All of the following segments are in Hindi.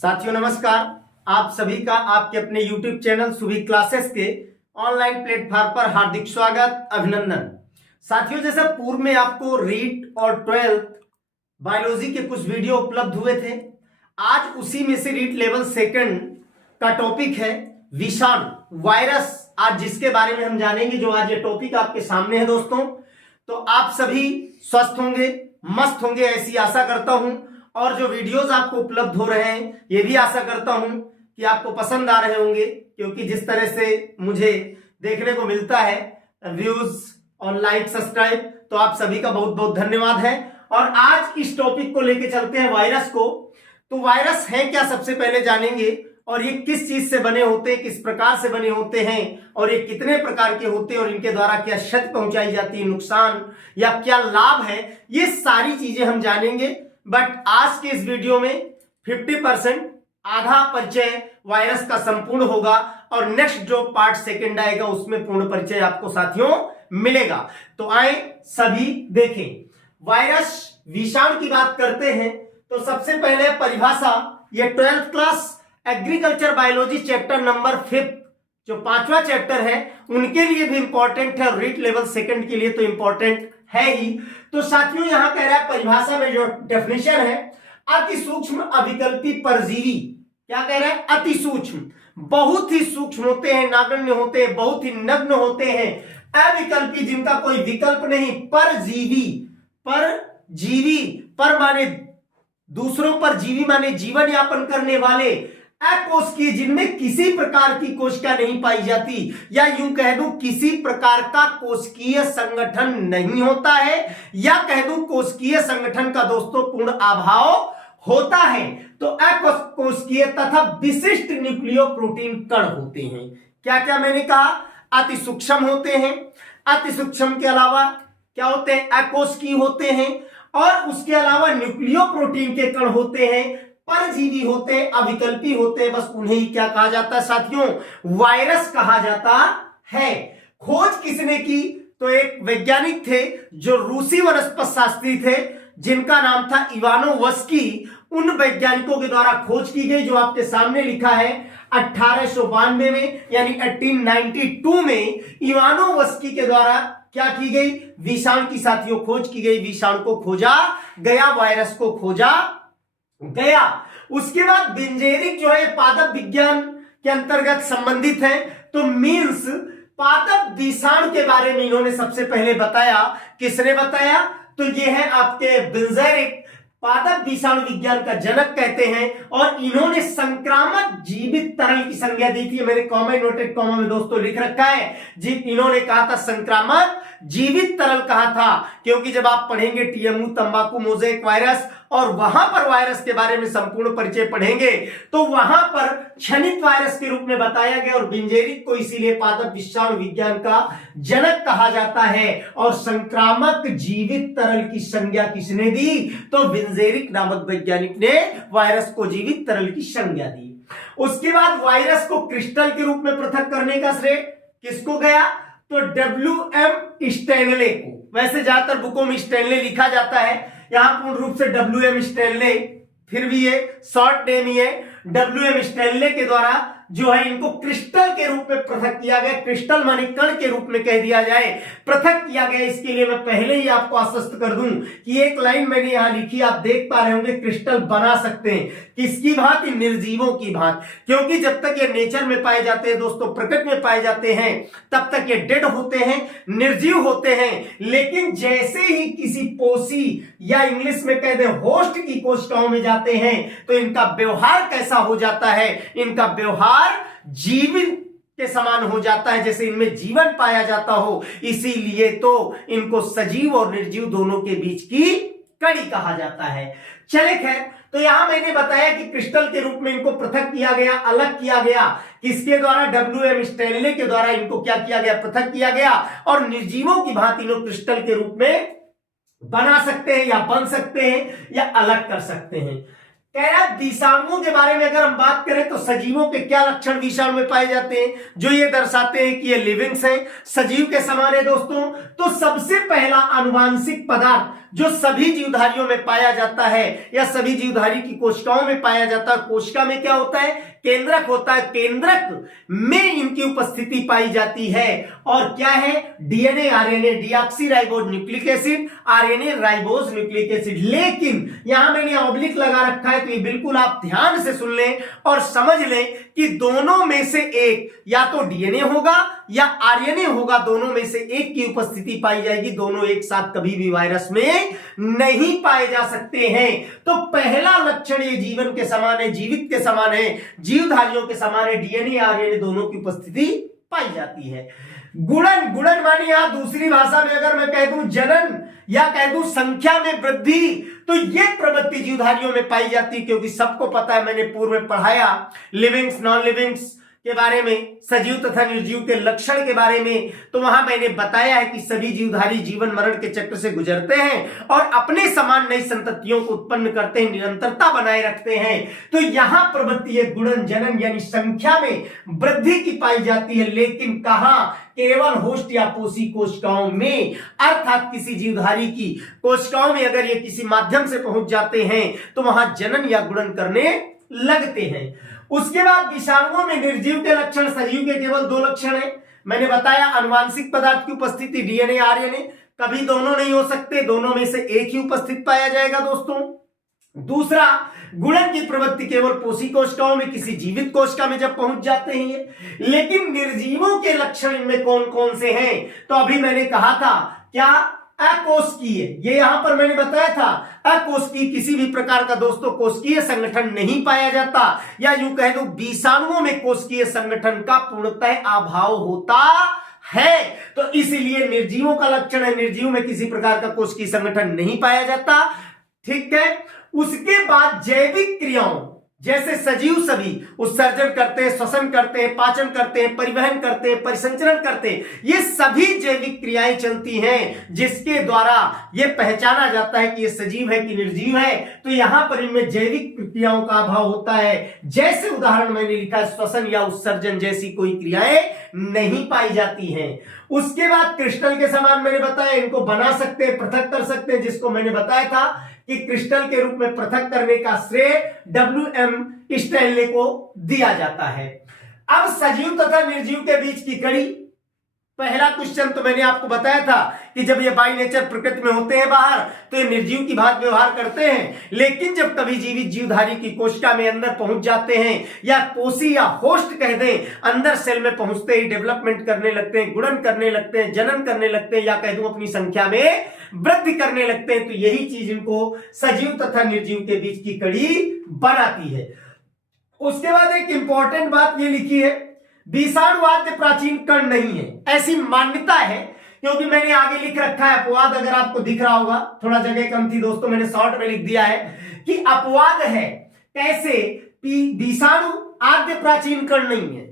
साथियों नमस्कार। आप सभी का आपके अपने YouTube चैनल सुभी क्लासेस के ऑनलाइन प्लेटफॉर्म पर हार्दिक स्वागत, अभिनंदन। साथियों, जैसे पूर्व में आपको रीट और 12th बायोलॉजी के कुछ वीडियो उपलब्ध हुए थे, आज उसी में से रीट लेवल 2 का टॉपिक है विषाणु, वायरस। आज जिसके बारे में हम जानेंगे, जो आज ये टॉपिक आपके सामने है दोस्तों, तो आप सभी स्वस्थ होंगे, मस्त होंगे, ऐसी आशा करता हूं। और जो वीडियोस आपको उपलब्ध हो रहे हैं, ये भी आशा करता हूं कि आपको पसंद आ रहे होंगे, क्योंकि जिस तरह से मुझे देखने को मिलता है व्यूज और लाइक सब्सक्राइब, तो आप सभी का बहुत बहुत धन्यवाद है। और आज इस टॉपिक को लेके चलते हैं वायरस को। तो वायरस है क्या, सबसे पहले जानेंगे, और ये किस चीज से बने होते हैं, किस प्रकार से बने होते हैं, और ये कितने प्रकार के होते हैं, और इनके द्वारा क्या क्षति पहुंचाई जाती है, नुकसान या क्या लाभ है, ये सारी चीजें हम जानेंगे। बट आज के इस वीडियो में 50% आधा परिचय वायरस का संपूर्ण होगा, और नेक्स्ट जो पार्ट 2 आएगा उसमें पूर्ण परिचय आपको साथियों मिलेगा। तो आए सभी देखें। वायरस विषाणु की बात करते हैं तो सबसे पहले परिभाषा, ये 12th class agriculture biology chapter number 5 जो 5वां चैप्टर है, उनके लिए भी इंपॉर्टेंट है, और रीट लेवल 2 के लिए तो इंपॉर्टेंट है ही। तो साथियों यहां कह रहा है परिभाषा में जो डेफिनेशन है, अति सूक्ष्म अविकल्पी परजीवी। क्या कह रहा है? अति सूक्ष्म, बहुत ही सूक्ष्म होते हैं, नागण्य होते हैं, बहुत ही नग्न होते हैं, अविकल्पी जिनका कोई विकल्प नहीं, परजीवी। परजीवी, पर माने दूसरों पर, जीवी माने जीवन यापन करने वाले, अकोशिकीय जिनमें किसी प्रकार की कोशिका नहीं पाई जाती, या यूं कह दूं किसी प्रकार का कोशिकीय संगठन नहीं होता है, या कह दूं कोशिकीय संगठन का दोस्तों पूर्ण अभाव होता है। तो अकोशिकीय तथा विशिष्ट न्यूक्लियो प्रोटीन कण होते हैं। क्या क्या मैंने कहा? अति सूक्ष्म होते हैं, अति सूक्ष्म के अलावा क्या होते हैं? अकोशिकीय होते हैं, और उसके अलावा न्यूक्लियो प्रोटीन के कण होते हैं, परजीवी होते हैं, अविकल्पी होते हैं। बस उन्हें क्या कहा जाता है साथियों? वायरस कहा जाता है। खोज किसने की? तो एक वैज्ञानिक थे जो रूसी वनस्पति शास्त्री थे, जिनका नाम था इवानोवस्की। उन वैज्ञानिकों के द्वारा खोज की गई, जो आपके सामने लिखा है 1892 में, यानी 1892 में इवानोवस्की के द्वारा क्या की गई? विषाणु की साथियों खोज की गई, विषाणु को खोजा गया, वायरस को खोजा गया। उसके बाद बिंजेरिक जो है पादप विज्ञान के अंतर्गत संबंधित है, तो मीन्स पादप विषाणु के बारे में इन्होंने सबसे पहले बताया। किसने बताया? तो ये है आपके बिंजेरिक, पादप विषाणु विज्ञान का जनक कहते हैं, और इन्होंने संक्रामक जीवित तरल की संज्ञा दी थी। मैंने कॉमा नोटेड कॉमा में दोस्तों लिख रखा है जी, इन्होंने कहा था संक्रामक जीवित तरल कहा था, क्योंकि जब आप पढ़ेंगे टीएमयू तंबाकू मोज़ेक वायरस, और वहां पर वायरस के बारे में संपूर्ण परिचय पढ़ेंगे, तो वहां पर क्षणिक वायरस के रूप में बताया गया, और बिंजेरिक को इसीलिए पादप विषाणु विज्ञान का जनक कहा जाता है। और संक्रामक जीवित तरल की संज्ञा किसने दी? तो बिंजेरिक नामक वैज्ञानिक ने वायरस को जीवित तरल की संज्ञा दी। उसके बाद वायरस को क्रिस्टल के रूप में पृथक करने का श्रेय किसको गया? तो WM स्टैनले को। वैसे ज्यादातर बुकों में स्टैनले लिखा जाता है, यहां पूर्ण रूप से WM स्टैनले, फिर भी ये शॉर्ट नेम ही है। WM स्टैनले के द्वारा जो है इनको क्रिस्टल के रूप में पृथक किया गया। क्रिस्टल माने कण के रूप में कह दिया जाए, पृथक किया गया। इसके लिए मैं पहले ही आपको आश्वस्त कर दूं कि एक लाइन मैंने यहां लिखी, आप देख पा रहे होंगे, क्रिस्टल बना सकते हैं किसकी भांति? निर्जीवों की भांति। क्योंकि जब तक ये नेचर में पाए जाते हैं दोस्तों, प्रकृति में पाए जाते हैं, तब तक ये डेड होते हैं, निर्जीव होते हैं। लेकिन जैसे ही किसी पोषी या इंग्लिश में कह दे होस्ट की कोशिकाओं में जाते हैं, तो इनका व्यवहार कैसा हो जाता है? इनका व्यवहार जीवन के समान हो जाता है, जैसे इनमें जीवन पाया जाता हो। इसीलिए तो इनको सजीव और निर्जीव दोनों के बीच की कड़ी कहा जाता है। चले खैर, तो यहां मैंने बताया कि क्रिस्टल के रूप में इनको पृथक किया गया, अलग किया गया। किसके द्वारा? WM स्टैनले के द्वारा इनको क्या किया गया? पृथक किया गया, और निर्जीवों की भांति इनको क्रिस्टल के रूप में बना सकते हैं, या बन सकते हैं, या अलग कर सकते हैं। कह रहा है विषाणुओं के बारे में अगर हम बात करें, तो सजीवों के क्या लक्षण विषाणु में पाए जाते हैं, जो ये दर्शाते हैं कि ये लिविंग्स हैं, सजीव के समान है दोस्तों। तो सबसे पहला आनुवांशिक पदार्थ जो सभी जीवधारियों में पाया जाता है या सभी जीवधारी की कोशिकाओं में पाया जाता है। कोशिका में क्या होता है? केंद्रक होता है। केंद्रक में इनकी उपस्थिति पाई जाती है। और क्या है? DNA, RNA, deoxyribose nucleic acid, RNA ribose nucleic acid. लेकिन यहां मैंने ऑब्लिक लगा रखा है, तो ये बिल्कुल आप ध्यान से सुन लें और समझ लें कि दोनों में से एक, या तो डीएनए होगा या आरएनए होगा, दोनों में से एक की उपस्थिति पाई जाएगी। दोनों एक साथ कभी भी वायरस में नहीं पाए जा सकते हैं। तो पहला लक्षण ये जीवन के समान है, जीवित के समान है, जीवधारियों के समान है। डीएनए आरएनए दोनों की उपस्थिति पाई जाती है। गुणन, गुणन माने यहां दूसरी भाषा में अगर मैं कह दूं जनन या कह दूं संख्या में वृद्धि, तो यह प्रवृत्ति जीवधारियों में पाई जाती है। क्योंकि सबको पता है, मैंने पूर्व में पढ़ाया लिविंग्स नॉन लिविंग्स के बारे में, सजीव तथा निर्जीव के लक्षण के बारे में, तो वहां मैंने बताया है कि सभी जीवधारी जीवन मरण के चक्र से गुजरते हैं और अपने समान नई संततियों को उत्पन्न करते हैं, निरंतरता बनाए रखते हैं। तो यहां प्रवृत्ति है गुणन, जनन यानी संख्या में वृद्धि की पाई जाती है। लेकिन कहां? केवल होस्ट या पोषी कोशिकाओं में, अर्थात किसी जीवधारी की कोशिकाओं में अगर ये किसी माध्यम से पहुंच जाते हैं तो वहां जनन या गुणन करने लगते हैं। उसके बाद विषाणुओं में निर्जीव के लक्षण, सजीव के केवल 2 लक्षण हैं। मैंने बताया आनुवांशिक पदार्थ की उपस्थिति, डीएनए आरएनए, कभी दोनों नहीं हो सकते, दोनों में से एक ही उपस्थित पाया जाएगा दोस्तों। दूसरा, गुणन की प्रवृत्ति केवल पोषी कोशिकाओं में, किसी जीवित कोशिका में जब पहुंच जाते हैं। लेकिन निर्जीवों के लक्षण इनमें कौन कौन से हैं? तो अभी मैंने कहा था क्या? अकोशिकीय, ये यहां पर मैंने बताया था, अकोशिकीय किसी भी प्रकार का दोस्तों कोशिकीय संगठन नहीं पाया जाता, या यूं कह दो विषाणुओं में कोशिकीय संगठन का पूर्णतः अभाव होता है। तो इसीलिए निर्जीवों का लक्षण है, निर्जीव में किसी प्रकार का कोशिकीय संगठन नहीं पाया जाता। ठीक है। उसके बाद जैविक क्रियाओं, जैसे सजीव सभी उत्सर्जन करते हैं, श्वसन करते हैं, पाचन करते हैं, परिवहन करते हैं, परिसंचरण करते हैं, ये सभी जैविक क्रियाएं चलती हैं जिसके द्वारा ये पहचाना जाता है कि ये सजीव है कि निर्जीव है। तो यहां पर इनमें जैविक क्रियाओं का अभाव होता है। जैसे उदाहरण मैंने लिखा, श्वसन या उत्सर्जन जैसी कोई क्रियाएं नहीं पाई जाती हैं। उसके बाद क्रिस्टल के समान मैंने बताया, इनको बना सकते हैं, पृथक कर सकते हैं, जिसको मैंने बताया था कि क्रिस्टल के रूप में पृथक करने का श्रेय WM स्टैनले को दिया जाता है। अब सजीव तथा निर्जीव के बीच की कड़ी, पहला क्वेश्चन तो मैंने आपको बताया था कि जब ये बाय नेचर प्रकृति में होते हैं बाहर, तो ये निर्जीव की भांति व्यवहार करते हैं। लेकिन जब कभी जीवित जीवधारी की कोशिका में अंदर पहुंच जाते हैं, या पोषी या होस्ट कह दें, अंदर सेल में पहुंचते ही डेवलपमेंट करने लगते हैं, गुणन करने लगते हैं, जनन करने लगते हैं, या कह दूं अपनी संख्या में वृद्धि करने लगते हैं। तो यही चीज इनको सजीव तथा निर्जीव के बीच की कड़ी बनाती है। उसके बाद एक इंपॉर्टेंट बात ये लिखी है, विषाणुवाद्य प्राचीन कण नहीं है, ऐसी मान्यता है। क्योंकि मैंने आगे लिख रखा है अपवाद, अगर आपको दिख रहा होगा, थोड़ा जगह कम थी दोस्तों, मैंने शॉर्ट में लिख दिया है कि अपवाद है। कैसे? विषाणु आद्य प्राचीन कण नहीं है।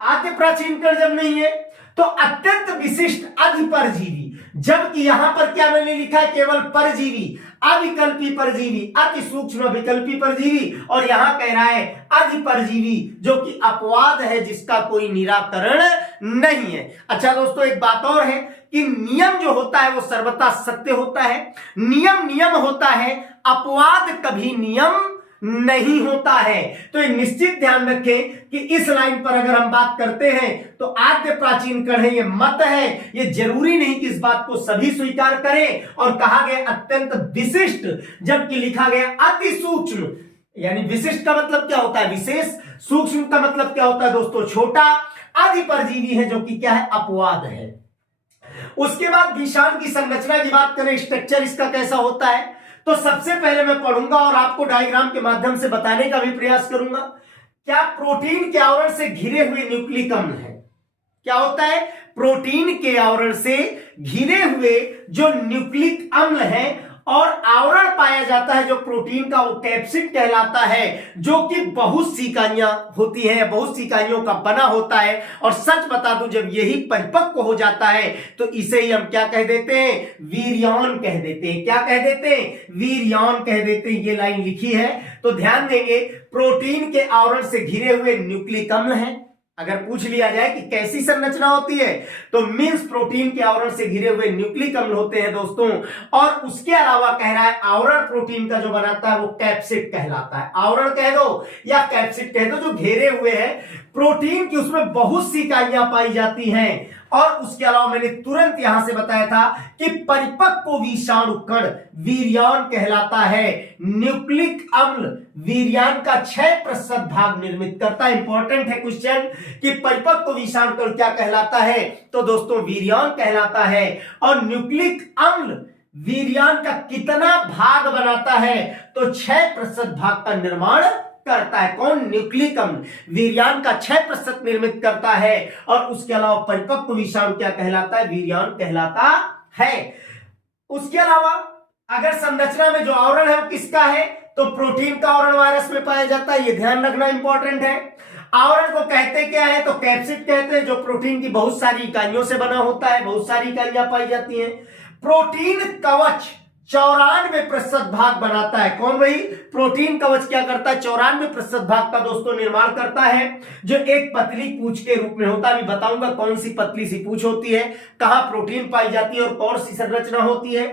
आद्य प्राचीन कण जब नहीं है तो अत्यंत विशिष्ट अधिपरजीवी, जबकि यहां पर क्या मैंने लिखा है? केवल परजीवी, अविकल्पी परजीवी, अति सूक्ष्म विकल्पी परजीवी, और यहां कह रहा है अधिपरजीवी, जो कि अपवाद है, जिसका कोई निराकरण नहीं है। अच्छा दोस्तों, एक बात और है कि नियम जो होता है वो सर्वथा सत्य होता है। नियम नियम होता है, अपवाद कभी नियम नहीं होता है। तो ये निश्चित ध्यान रखें कि इस लाइन पर अगर हम बात करते हैं तो आद्य प्राचीन कण है, ये मत है, ये जरूरी नहीं कि इस बात को सभी स्वीकार करें। और कहा गया अत्यंत विशिष्ट, जबकि लिखा गया अति सूक्ष्म। यानी विशिष्ट का मतलब क्या होता है? विशेष। सूक्ष्म का मतलब क्या होता है दोस्तों? छोटा। अधिपरजीवी है, जो कि क्या है? अपवाद है। उसके बाद विषाणु की संरचना की बात करें, स्ट्रक्चर इसका कैसा होता है, तो सबसे पहले मैं पढ़ूंगा और आपको डायग्राम के माध्यम से बताने का भी प्रयास करूंगा। क्या प्रोटीन के आवरण से घिरे हुए न्यूक्लिक अम्ल है? क्या होता है? प्रोटीन के आवरण से घिरे हुए जो न्यूक्लिक अम्ल है, और आवरण पाया जाता है जो प्रोटीन का, वो कैप्सिड कहलाता है, जो कि बहुत सी इकाइयां होती हैं, बहुत सी इकाइयों का बना होता है। और सच बता दूं, जब यही परिपक्व हो जाता है तो इसे ही हम क्या कह देते हैं? वीर्यान कह देते हैं। क्या कह देते हैं? वीर्यान कह देते हैं। ये लाइन लिखी है तो ध्यान देंगे, प्रोटीन के आवरण से घिरे हुए न्यूक्लिक अम्ल है। अगर पूछ लिया जाए कि कैसी संरचना होती है तो मींस प्रोटीन के आवरण से घिरे हुए न्यूक्लिक अम्ल होते हैं दोस्तों। और उसके अलावा कह रहा है आवरण प्रोटीन का जो बनाता है वो कैप्सिड कहलाता है। आवरण कह दो या कैप्सिड कह दो, जो घेरे हुए हैं प्रोटीन की, उसमें बहुत सी इकाइयां पाई जाती हैं। और उसके अलावा मैंने तुरंत यहां से बताया था कि परिपक्व विषाणु कण वीर्यान कहलाता है। न्यूक्लिक अम्ल वीर्यान का 6% भाग निर्मित करता है। इंपॉर्टेंट है क्वेश्चन कि परिपक्व विषाणु कण क्या कहलाता है, तो दोस्तों वीर्यान कहलाता है। और न्यूक्लिक अम्ल वीर्यान का कितना भाग बनाता है, तो 6% भाग का निर्माण करता है। कौन? न्यूक्लिक अम्ल वीर्यान का 6% निर्मित करता है। और उसके अलावा परिपक्व विषाणु क्या कहलाता है? वीर्यान कहलाता है। उसके अलावा अगर संरचना में जो आवरण है वो किसका है, तो प्रोटीन का आवरण वायरस में पाया जाता है। ये ध्यान रखना इंपॉर्टेंट है। आवरण को कहते क्या है, तो कैप्सिड कहते हैं, जो प्रोटीन की बहुत सारी इकाइयों से बना होता है, बहुत सारी इकाइयां पाई जाती हैं। प्रोटीन कवच 94% भाग बनाता है। कौन भाई? प्रोटीन कवच क्या करता है? 94% भाग का दोस्तों निर्माण करता है, जो एक पतली पूंछ के रूप में होता है। अभी बताऊंगा कौन सी पतली सी पूंछ होती है, कहां प्रोटीन पाई जाती है और कौन सी संरचना होती है।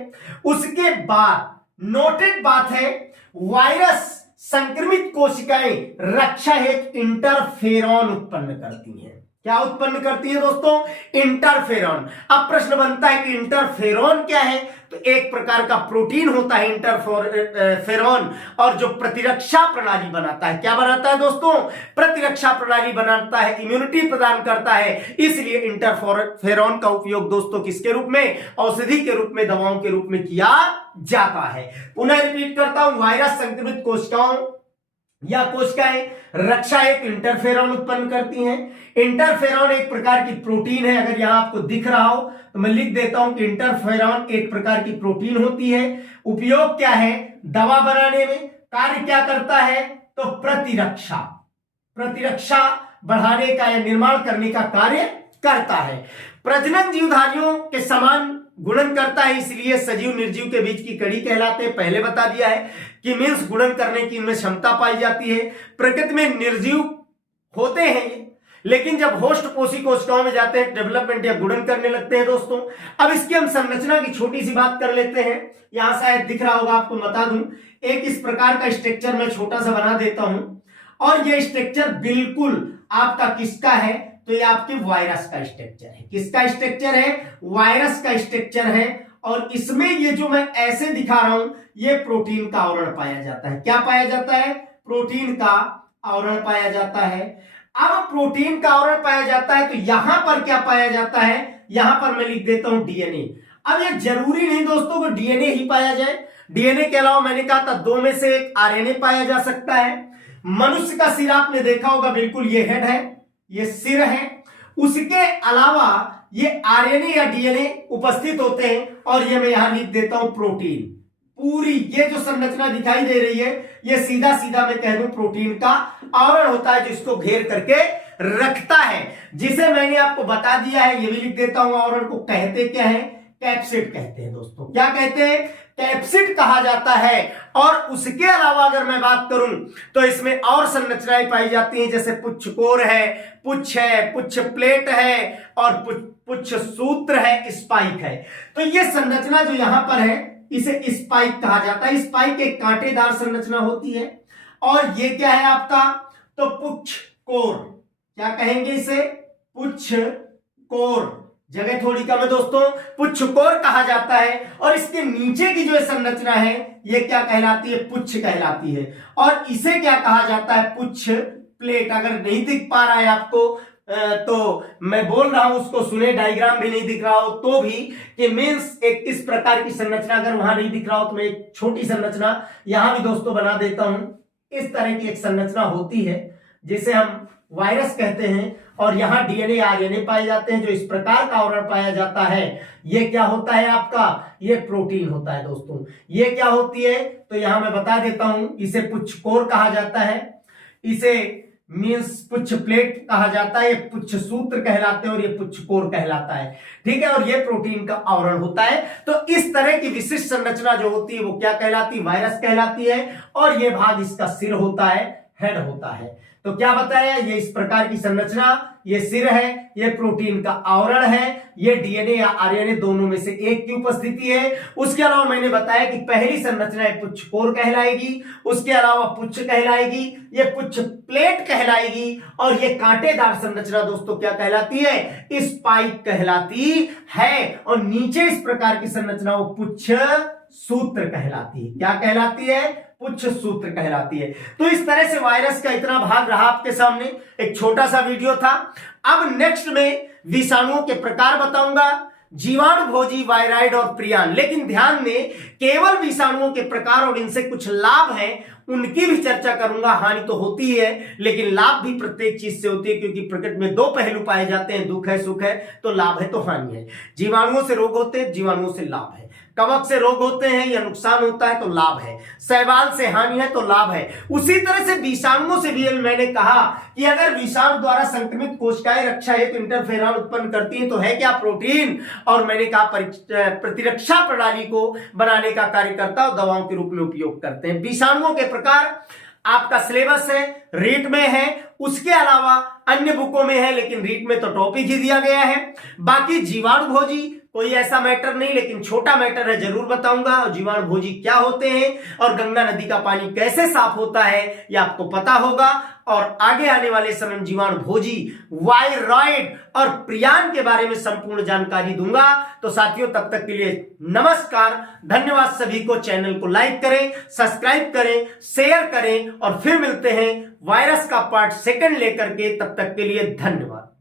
उसके बाद नोटेड बात है, वायरस संक्रमित कोशिकाएं रक्षा हेतु इंटरफेरॉन उत्पन्न करती हैं। क्या उत्पन्न करती है दोस्तों? इंटरफेरॉन। अब प्रश्न बनता है कि इंटरफेरॉन क्या है, तो एक प्रकार का प्रोटीन होता है इंटरफेरॉन, और जो प्रतिरक्षा प्रणाली बनाता है। क्या बनाता है दोस्तों? प्रतिरक्षा प्रणाली बनाता है, इम्यूनिटी प्रदान करता है। इसलिए इंटरफेरॉन का उपयोग दोस्तों किसके रूप में? औषधि के रूप में, दवाओं के रूप में किया जाता है। पुनः रिपीट करता हूं, वायरस संक्रमित कोशिकाओं या कोशिकाएं रक्षा एक इंटरफेरॉन उत्पन्न करती हैं। इंटरफेरॉन एक प्रकार की प्रोटीन है। अगर यहां आपको दिख रहा हो तो मैं लिख देता हूं कि इंटरफेरॉन एक प्रकार की प्रोटीन होती है। उपयोग क्या है? दवा बनाने में। कार्य क्या करता है? तो प्रतिरक्षा बढ़ाने का या निर्माण करने का कार्य करता है। प्रजनन जीवधारियों के समान गुणन करता है, इसलिए सजीव निर्जीव के बीच की कड़ी कहलाते हैं। पहले बता दिया है कि मीन्स गुणन करने की इनमें क्षमता पाई जाती है। प्रकृति में निर्जीव होते हैं ये, लेकिन जब होस्ट पोषी कोशिकाओं में जाते हैं डेवलपमेंट या गुणन करने लगते हैं दोस्तों। अब इसकी हम संरचना की छोटी सी बात कर लेते हैं। यहां शायद दिख रहा होगा, आपको बता दूं, एक इस प्रकार का स्ट्रक्चर मैं छोटा सा बना देता हूं, और ये स्ट्रक्चर बिल्कुल आपका किसका है, तो ये आपके वायरस का स्ट्रक्चर है। किसका स्ट्रक्चर है? वायरस का स्ट्रक्चर है। और इसमें ये जो मैं ऐसे दिखा रहा हूं, ये प्रोटीन का आवरण पाया जाता है। क्या पाया जाता है? प्रोटीन का आवरण पाया जाता है। अब प्रोटीन का आवरण पाया जाता है, तो यहां पर क्या पाया जाता है? यहां पर मैं लिख देता हूं डीएनए। अब ये जरूरी नहीं दोस्तों कि डीएनए ही पाया जाए। डीएनए के अलावा मैंने कहा था 2 में से एक आरएनए पाया जा सकता है। मनुष्य का सिर आपने देखा होगा, बिल्कुल ये हेड है, ये सिर है। उसके अलावा ये आरएनए या डीएनए उपस्थित होते हैं, और ये मैं यहां लिख देता हूं प्रोटीन। पूरी ये जो संरचना दिखाई दे रही है, ये सीधा सीधा मैं कह दूं प्रोटीन का आवरण होता है, जिसको घेर करके रखता है, जिसे मैंने आपको बता दिया है। ये भी लिख देता हूं, आवरण को कहते क्या है? कैप्सिड कहते हैं दोस्तों। क्या कहते हैं? कैप्सिड कहा जाता है। और उसके अलावा अगर मैं बात करूं तो इसमें और संरचनाएं पाई जाती हैं, जैसे पुच्छ कोर है, पुच्छ प्लेट है, और पुच्छ सूत्र है, स्पाइक है। तो ये संरचना जो यहां पर है, इसे स्पाइक कहा जाता है। स्पाइक एक कांटेदार संरचना होती है। और ये क्या है आपका? तो पुच्छ कोर। क्या कहेंगे इसे? पुच्छ कोर। जगह थोड़ी कम है दोस्तों, पुच्छ कोर कहा जाता है। और इसके नीचे की जो संरचना है, ये क्या कहलाती है? पुच्छ कहलाती है। और इसे क्या कहा जाता है? पुच्छ प्लेट। अगर नहीं दिख पा रहा है आपको तो मैं बोल रहा हूं, उसको सुने, डायग्राम भी नहीं दिख रहा हो तो भी, कि मीन्स एक किस प्रकार की संरचना, अगर वहां नहीं दिख रहा हो तो मैं एक छोटी संरचना यहां भी दोस्तों बना देता हूं। इस तरह की एक संरचना होती है, जिसे हम वायरस कहते हैं। और यहां डीएनए आरएनए पाए जाते हैं, जो इस प्रकार का आवरण पाया जाता है। ये क्या होता है आपका? ये प्रोटीन होता है दोस्तों। ये क्या होती है? तो यहां मैं बता देता हूं, इसे पुच्छ कोर कहा जाता है, इसे मीन्स पुच्छ प्लेट कहा जाता है, ये पुच्छ सूत्र कहलाते हैं, और ये पुच्छ कोर कहलाता है। ठीक है, और ये प्रोटीन का आवरण होता है। तो इस तरह की विशिष्ट संरचना जो होती है वो क्या कहलाती है? वायरस कहलाती है। और ये भाग इसका सिर होता है, हेड होता है। तो क्या बताया, ये इस प्रकार की संरचना, ये सिर है, ये प्रोटीन का आवरण है, ये डीएनए या आरएनए दोनों में से एक की उपस्थिति है। उसके अलावा मैंने बताया कि पहली संरचना पुच्छ कोर कहलाएगी, उसके अलावा पुच्छ कहलाएगी, ये पुच्छ प्लेट कहलाएगी, और ये कांटेदार संरचना दोस्तों क्या कहलाती है, स्पाइक कहलाती है। और नीचे इस प्रकार की संरचना वो पुच्छ सूत्र कहलाती है। क्या कहलाती है, पुच्छ सूत्र कहलाती है। तो इस तरह से वायरस का इतना भाग रहा आपके सामने, एक छोटा सा वीडियो था। अब नेक्स्ट में विषाणुओं के प्रकार बताऊंगा, जीवाणु भोजी, वायराइड और प्रियान। लेकिन ध्यान दें, केवल विषाणुओं के प्रकार और इनसे कुछ लाभ हैं उनकी भी चर्चा करूंगा। हानि तो होती है लेकिन लाभ भी प्रत्येक चीज से होती है, क्योंकि प्रकृति में दो पहलू पाए जाते हैं, दुख है सुख है, तो लाभ है तो हानि है। जीवाणुओं से रोग होते हैं, जीवाणुओं से लाभ है। कवक से रोग होते हैं या नुकसान होता है तो लाभ है। शैवाल से हानि है तो लाभ है। उसी तरह से विषाणुओं से भी मैंने कहा कि अगर विषाणु द्वारा संक्रमित कोशिकाएं रक्षा हेतु इंटरफेरॉन उत्पन्न करती हैं तो है क्या, प्रोटीन। और मैंने कहा प्रतिरक्षा प्रणाली को बनाने का कार्य करता और दवाओं के रूप में उपयोग करते हैं। विषाणुओं के प्रकार आपका सिलेबस है, रीट में है, उसके अलावा अन्य बुकों में है, लेकिन रीट में तो टॉपिक ही दिया गया है। बाकी जीवाणु भोजी कोई ऐसा मैटर नहीं, लेकिन छोटा मैटर है, जरूर बताऊंगा। और जीवाणु भोजी क्या होते हैं और गंगा नदी का पानी कैसे साफ होता है यह आपको पता होगा। और आगे आने वाले समय में जीवाणु भोजी, वायरॉइड और प्रियान के बारे में संपूर्ण जानकारी दूंगा। तो साथियों, तब तक के लिए नमस्कार, धन्यवाद सभी को। चैनल को लाइक करें, सब्सक्राइब करें, शेयर करें, और फिर मिलते हैं वायरस का पार्ट 2 लेकर के। तब तक के लिए धन्यवाद।